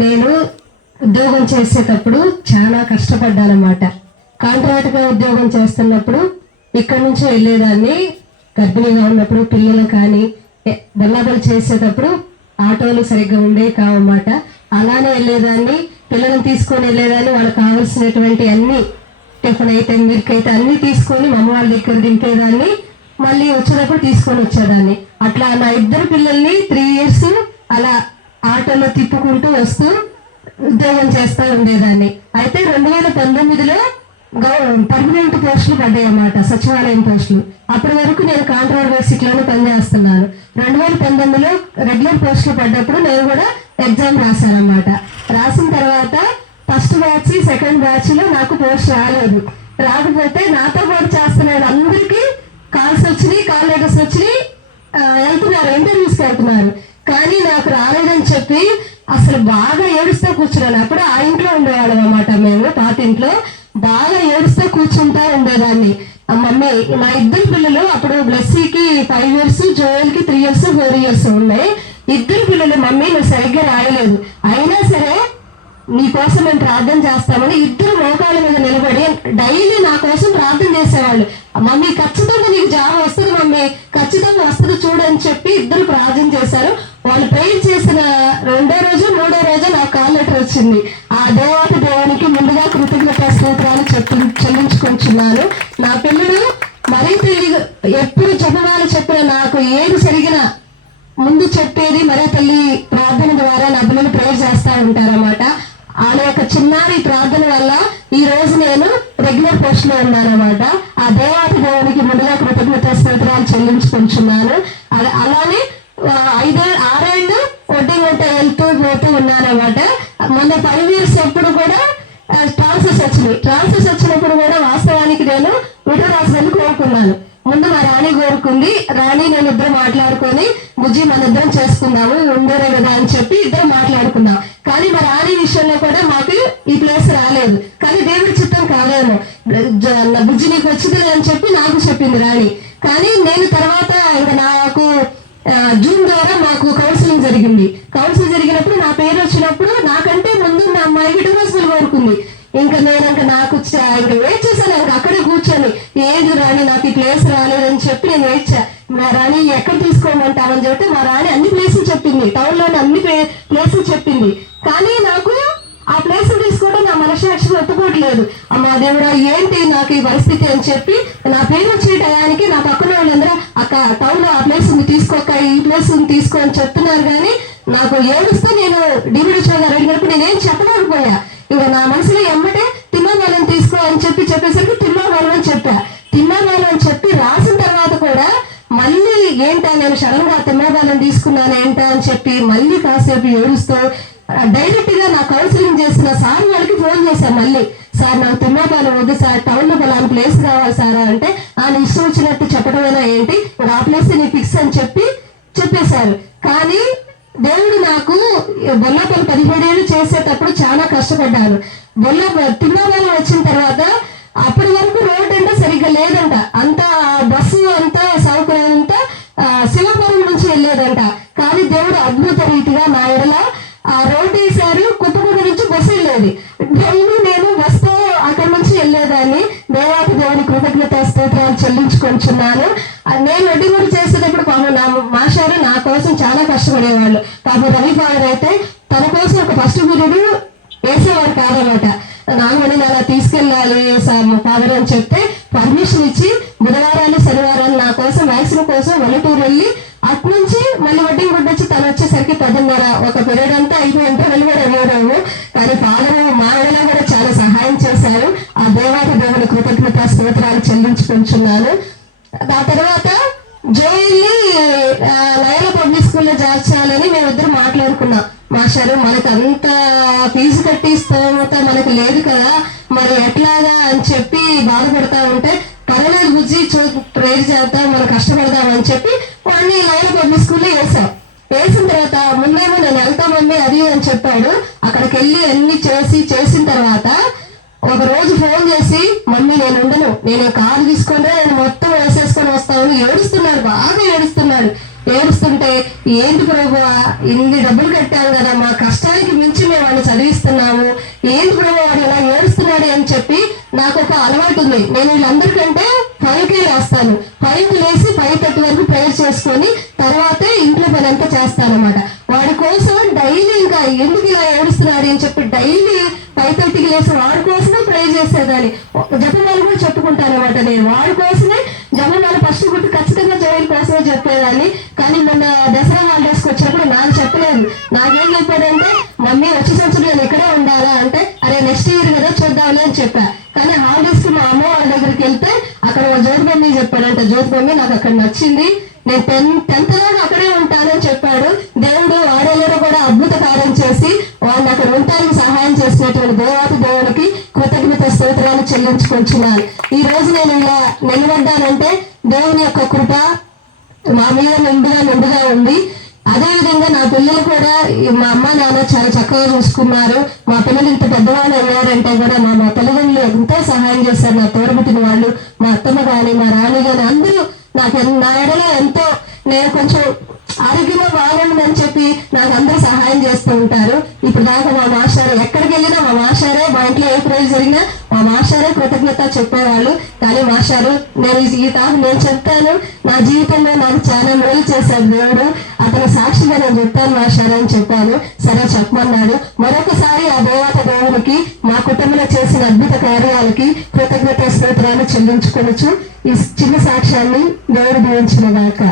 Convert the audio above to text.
నేను ఉద్యోగం చేసేటప్పుడు చాలా కష్టపడ్డానమాట. కాంట్రాక్ట్గా ఉద్యోగం చేస్తున్నప్పుడు ఇక్కడి నుంచి వెళ్ళేదాన్ని. గర్భిణీగా ఉన్నప్పుడు పిల్లలు కానీ బొల్లాబలు చేసేటప్పుడు ఆటోలు సరిగ్గా ఉండే కావన్నమాట. అలానే వెళ్ళేదాన్ని, పిల్లలను తీసుకొని వెళ్ళేదాన్ని. వాళ్ళకి కావాల్సినటువంటి అన్ని టిఫిన్ అయితే మిల్క్ అయితే అన్నీ తీసుకొని మా అమ్మ వాళ్ళ దగ్గర దింపేదాన్ని. మళ్ళీ వచ్చేటప్పుడు తీసుకొని వచ్చేదాన్ని. అట్లా నా ఇద్దరు పిల్లల్ని 3 years అలా ఆటోలో తిప్పుకుంటూ వస్తూ ఉద్యోగం చేస్తూ ఉండేదాన్ని. అయితే 2019లో పర్మనెంట్ పోస్టులు పడ్డాయి అన్నమాట, సచివాలయం పోస్టులు. అప్పటి వరకు నేను కాంట్రాక్ట్ బేసిక్లోనే పనిచేస్తున్నాను. 2019లో రెగ్యులర్ పోస్టులు పడ్డప్పుడు నేను కూడా ఎగ్జామ్ రాశానమాట. రాసిన తర్వాత ఫస్ట్ బ్యాచ్ సెకండ్ బ్యాచ్లో నాకు పోస్ట్ రాలేదు. రాకపోతే నాతో పాటు చేస్తున్నాను అందరికీ కాల్స్ వచ్చినాయి, కాల్ లెటర్స్ వచ్చినాయి, వెళ్తున్నారు, ఇంటర్వ్యూస్కి వెళ్తున్నారు. కానీ నాకు రాలేదని చెప్పి అసలు బాగా ఏడుస్తూ కూర్చున్నాను. అప్పుడు ఆ ఇంట్లో ఉండేవాళ్ళం అన్నమాట మేము, పాత ఇంట్లో. బాగా ఏడుస్తూ కూర్చుంటా ఉండేదాన్ని. మమ్మీ, నా ఇద్దరు పిల్లలు అప్పుడు బ్లెస్సీకి 5 years, జోయల్కి 3 years 4 years ఉన్నాయి. ఇద్దరు పిల్లలు, మమ్మీ నువ్వు సరిగ్గా రాయలేదు, అయినా సరే నీ కోసం మేము ప్రార్థన చేస్తామని ఇద్దరు మోకాళ్ళ మీద నిలబడి డైలీ నా కోసం ప్రార్థన చేసేవాళ్ళు. మమ్మీ ఖచ్చితంగా నీకు జాబ్ వస్తుంది, మమ్మీ ఖచ్చితంగా వస్తుంది చూడని చెప్పి ఇద్దరు ప్రార్థన చేశారు. వాళ్ళు ప్రేయర్ చేసిన 2వ రోజు 3వ రోజు నాకు కాల్ లెటర్ వచ్చింది. ఆ దేవునికి ముందుగా కృతజ్ఞత స్తోత్రాలు చెల్లించుకుంటున్నాను. నా పిల్లలు మరీ తెలియ ఎప్పుడు జపమాలు చెప్పిన నాకు ఏది జరిగినా ముందు చెప్పేది మరీ తల్లి ప్రార్థన ద్వారా నా పిల్లలు ప్రేయర్ చేస్తూ ఉంటారన్నమాట. వాళ్ళ యొక్క చిన్నారి ప్రార్థన వల్ల ఈ రోజు నేను రెగ్యులర్ పోస్ట్ లో ఉన్నానమాట. ఆ దేవునికి ముందుగా కృతజ్ఞత స్తోత్రాలు చెల్లించుకుంటున్నాను. అలానే 6 ఏళ్ళు వడ్డీ వంట వెళ్తూ పోతూ ఉన్నానమాట. మొన్న 5 years అప్పుడు కూడా ట్రాన్స్ఫర్స్ వచ్చినప్పుడు కూడా వాస్తవానికి నేను విడరాజుని కోరుకున్నాను. ముందు మా రాణి కోరుకుంది. రాణి నేను ఇద్దరు మాట్లాడుకొని బుజ్జి మన ఇద్దరం చేసుకుందాము ఉండేరే కదా అని చెప్పి ఇద్దరు మాట్లాడుకున్నాం. కానీ మా రాణి విషయంలో కూడా మాకు ఈ ప్లేస్ రాలేదు. కానీ దేవుడి చిత్తం కాదేమో, బుజ్జి నీకు వచ్చింది అని చెప్పి నాకు చెప్పింది రాణి. కానీ నేను తర్వాత ఇంకా నాకు జూన్ ద్వారా మాకు కౌన్సిలింగ్ జరిగింది. కౌన్సిలింగ్ జరిగినప్పుడు నా పేరు వచ్చినప్పుడు నాకంటే ముందు నా అమ్మాయికి డివోర్స్లు కోరుకుంది. ఇంకా నేను నాకు ఇంకా వెయిట్ చేశాను. ఇంకా అక్కడే కూర్చొని ఏది రాణి నాకు ఈ ప్లేస్ రాలేదని చెప్పి నేను వెయిట్ చే మా రాణి ఎక్కడ తీసుకోమంటామని చెప్తే మా రాణి అన్ని ప్లేసులు చెప్పింది, టౌన్లోని అన్ని ప్లేసులు చెప్పింది. కానీ నాకు ఆ ప్లేస్ తీసుకోవడం నా మనసాక్షి ఒప్పుకోవట్లేదు. అమ్మా దేవుడా ఏంటి నాకు ఈ పరిస్థితి అని చెప్పి నా పేరు వచ్చే టయానికి నా పక్కన వాళ్ళందరూ అక్క టౌన్ లో ఆ ప్లేస్ ఉంది తీసుకోక, ఈ ప్లేస్ ఉంది తీసుకో అని చెప్తున్నారు. కానీ నాకు ఏడుస్తూ నేను డివిడి గారు అడిగినప్పుడు నేనేం చెప్పలేకపోయా. ఇక నా మనసులో ఎమ్మటే తిమ్మవాళ్ళని తీసుకో అని చెప్పేసరికి తిమ్మవాళ్ళని చెప్పా. తిమ్మవాళ్ళని అని చెప్పి రాసిన తర్వాత కూడా మళ్ళీ ఏంటా నేను సడన్ గా తిమ్మవాళ్ళని తీసుకున్నాను ఏంటా అని చెప్పి మళ్ళీ కాసేపు ఏడుస్తూ డైరెక్ట్ గా నా కౌన్సిలింగ్ చేసిన సార్ వాళ్ళకి ఫోన్ చేశాను. మళ్ళీ సార్ నాకు తిమ్మపాలెం వద్దు సార్, టౌన్ లో పలానా ప్లేస్ కావాలి సార్ అంటే ఆయన ఇష్టం వచ్చినట్టు చెప్పడమేనా ఏంటి, ఆ ప్లేస్ నీ ఫిక్స్ అని చెప్పేశారు. కానీ దేవుడు నాకు బొల్లాపల్లి 17 ఏళ్ళు చేసేటప్పుడు చాలా కష్టపడ్డాను. తిమ్మపాలెం వచ్చిన తర్వాత అప్పటి వరకు రోడ్ అంటే సరిగ్గా లేదంట. అంతా బస్సు అంతా సౌకర్యం అంతా శివపురం నుంచి వెళ్ళేదంట. కానీ దేవుడు అద్భుత రీతిగా నా ఎడల ఆ రోడ్ వేశారు. కుప్పగూడ నుంచి బస్సు వెళ్ళేది. డైలీ నేను బస్తో అక్కడి నుంచి వెళ్ళేదాన్ని. దేవుని కృతజ్ఞత స్తోత్రాలు చెల్లించుకుంటున్నాను. నేను వడ్డీ కూడా చేసేటప్పుడు పాపం నా మాస్టారు నా కోసం చాలా కష్టపడేవాళ్ళు. పాపం రవి ఫాదర్ అయితే తన కోసం ఒక ఫస్ట్ పీరియడ్ వేసేవాడు కాదనమాట. నాగమణి అలా తీసుకెళ్ళాలి ఫాదర్ అని చెప్తే పర్మిషన్ ఇచ్చి బుధవారాలు శనివారాలు నా కోసం వ్యాక్సిన్ కోసం వల్లటూరు వెళ్ళి అటు నుంచి మళ్ళీ వడ్డీ గుడ్డొచ్చి తను వచ్చేసరికి 10:30 ఒక పీరియడ్ అంతా అయిపోయింటే వెళ్ళిపోయాము. కానీ ఫాదర్ మా ఏడలో కూడా చాలా సహాయం చేశారు. ఆ దేవుని కృతజ్ఞత స్తోత్రాలు చెల్లించుకుంటున్నాను. ఆ తర్వాత జోయిల్ని లయల పబ్లిక్ స్కూల్లో చేర్చాలని మేమిద్దరు మాట్లాడుకున్నాం. మాస్టారు మనకు అంత ఫీజు కట్టి స్తోమత మనకు లేదు కదా, మరి ఎట్లాగా అని చెప్పి బాధపడతా ఉంటే పర్వాలేదు బుజ్జి ప్రేర్ చేద్దాం మనం కష్టపడదాం అని చెప్పి వాడిని లయల పబ్లిక్ స్కూల్లో వేసిన తర్వాత ముందేమో నేను వెళ్తామమ్మీ అది అని చెప్పాడు. అక్కడికి వెళ్ళి అన్ని చేసిన తర్వాత ఒక రోజు ఫోన్ చేసి మమ్మీ నేను ఉండను, నేను కారు తీసుకొని నేను మొత్తం వేసేసుకొని వస్తాను. ఏడుస్తున్నాడు, బాగా ఏడుస్తున్నాడు. ఏడుస్తుంటే, ఏంటి ప్రభువా ఇన్ని డబ్బులు కట్టాము కదా, మా కష్టానికి మించి మేము వాడిని చదివిస్తున్నాము, ఏంటి ప్రభు వాడు ఇలా ఏడుస్తున్నాడు అని చెప్పి నాకు ఒక అలవాటు ఉంది. నేను వీళ్ళందరికంటే 5కి లేస్తాను. 5కి లేసి 5:30 వరకు ప్రేయర్ చేసుకొని తర్వాతే ఇంట్లో పని అంతా చేస్తాను అనమాట. వాడి కోసం డైలీ ఇంకా ఎందుకు ఇలా ఏడుస్తున్నాడు అని చెప్పి డైలీ 5:30కి లేసి వాడి కోసమే ప్రే చేసేదాన్ని. జపమాలు కూడా చెప్పుకుంటాను అనమాట. నేను వాడి కోసమే జపమాలు ఫస్ట్ గుర్తు ఖచ్చితంగా జోయిల్ కోసమే చెప్పేదాన్ని. కానీ మొన్న దసరా హాలిడేస్కి వచ్చినప్పుడు నాకు చెప్పలేదు. నాకేం చెప్పాడంటే, మమ్మీ వచ్చే సంవత్సరం నేను ఇక్కడే ఉండాలా అంటే, అరే నెక్స్ట్ ఇయర్ కదా చూద్దాంలే అని చెప్పా. కానీ హాలిడేస్కి మా అమ్మ వాళ్ళ దగ్గరికి వెళ్తే అక్కడ జ్యోతి మమ్మీ చెప్పాడంటే, జ్యోతి మమ్మీ నాకు అక్కడ నచ్చింది, నేను 10th దాకా అక్కడే ఉంటానని చెప్పాడు. దేవుడు ఆడేళ్ళలో కూడా అద్భుత కార్యం చేసి వాళ్ళు అక్కడ ఉండటానికి సహాయం చేసినటువంటి దేవాతి దేవునికి కృతజ్ఞత స్తోత్రాలు చెల్లించుకుంటున్నాను. ఈ రోజు నేను ఇలా నిలబడ్డానంటే దేవుని యొక్క కృప మా మీద నిండుగా ఉంది. అదేవిధంగా నా పిల్లలు కూడా మా అమ్మ నాన్న చాలా చక్కగా చూసుకున్నారు. మా పిల్లలు ఇంత పెద్దవాళ్ళు అయ్యారంటే కూడా మా తల్లిదండ్రులు ఎంతో సహాయం చేశారు. నా తోడబుట్టిన వాళ్ళు, మా అత్తమ్మ కానీ మా రాణి కానీ అందరూ నా ఎడలో ఎంతో, నేను కొంచెం ఆరోగ్యంగా బాగుండదని చెప్పి నాకు అందరూ సహాయం చేస్తూ ఉంటారు. ఇప్పుడు దాకా మా మాస్టారు ఎక్కడికి వెళ్ళినా మా మాస్టారే, మా ఇంట్లో ఏ ప్రైజ్ జరిగినా మా మాస్టారే కృతజ్ఞత చెప్పేవాళ్ళు. కానీ మాస్టారు నేను చెప్తాను, నా జీవితంలో నాకు చాలా మేలు చేశాడు దేవుడు, అతను సాక్షిగా నేను చెప్తాను మాస్టారు అని చెప్పాను. సరే చెప్పమన్నాడు. మరొకసారి ఆ దేవత దేవునికి మా కుటుంబంలో చేసిన అద్భుత కార్యాలకి కృతజ్ఞత స్తోత్రాలు చెల్లించుకోవచ్చు. ఈ చిన్న సాక్ష్యాన్ని దేవుడు దీవించిన దాకా.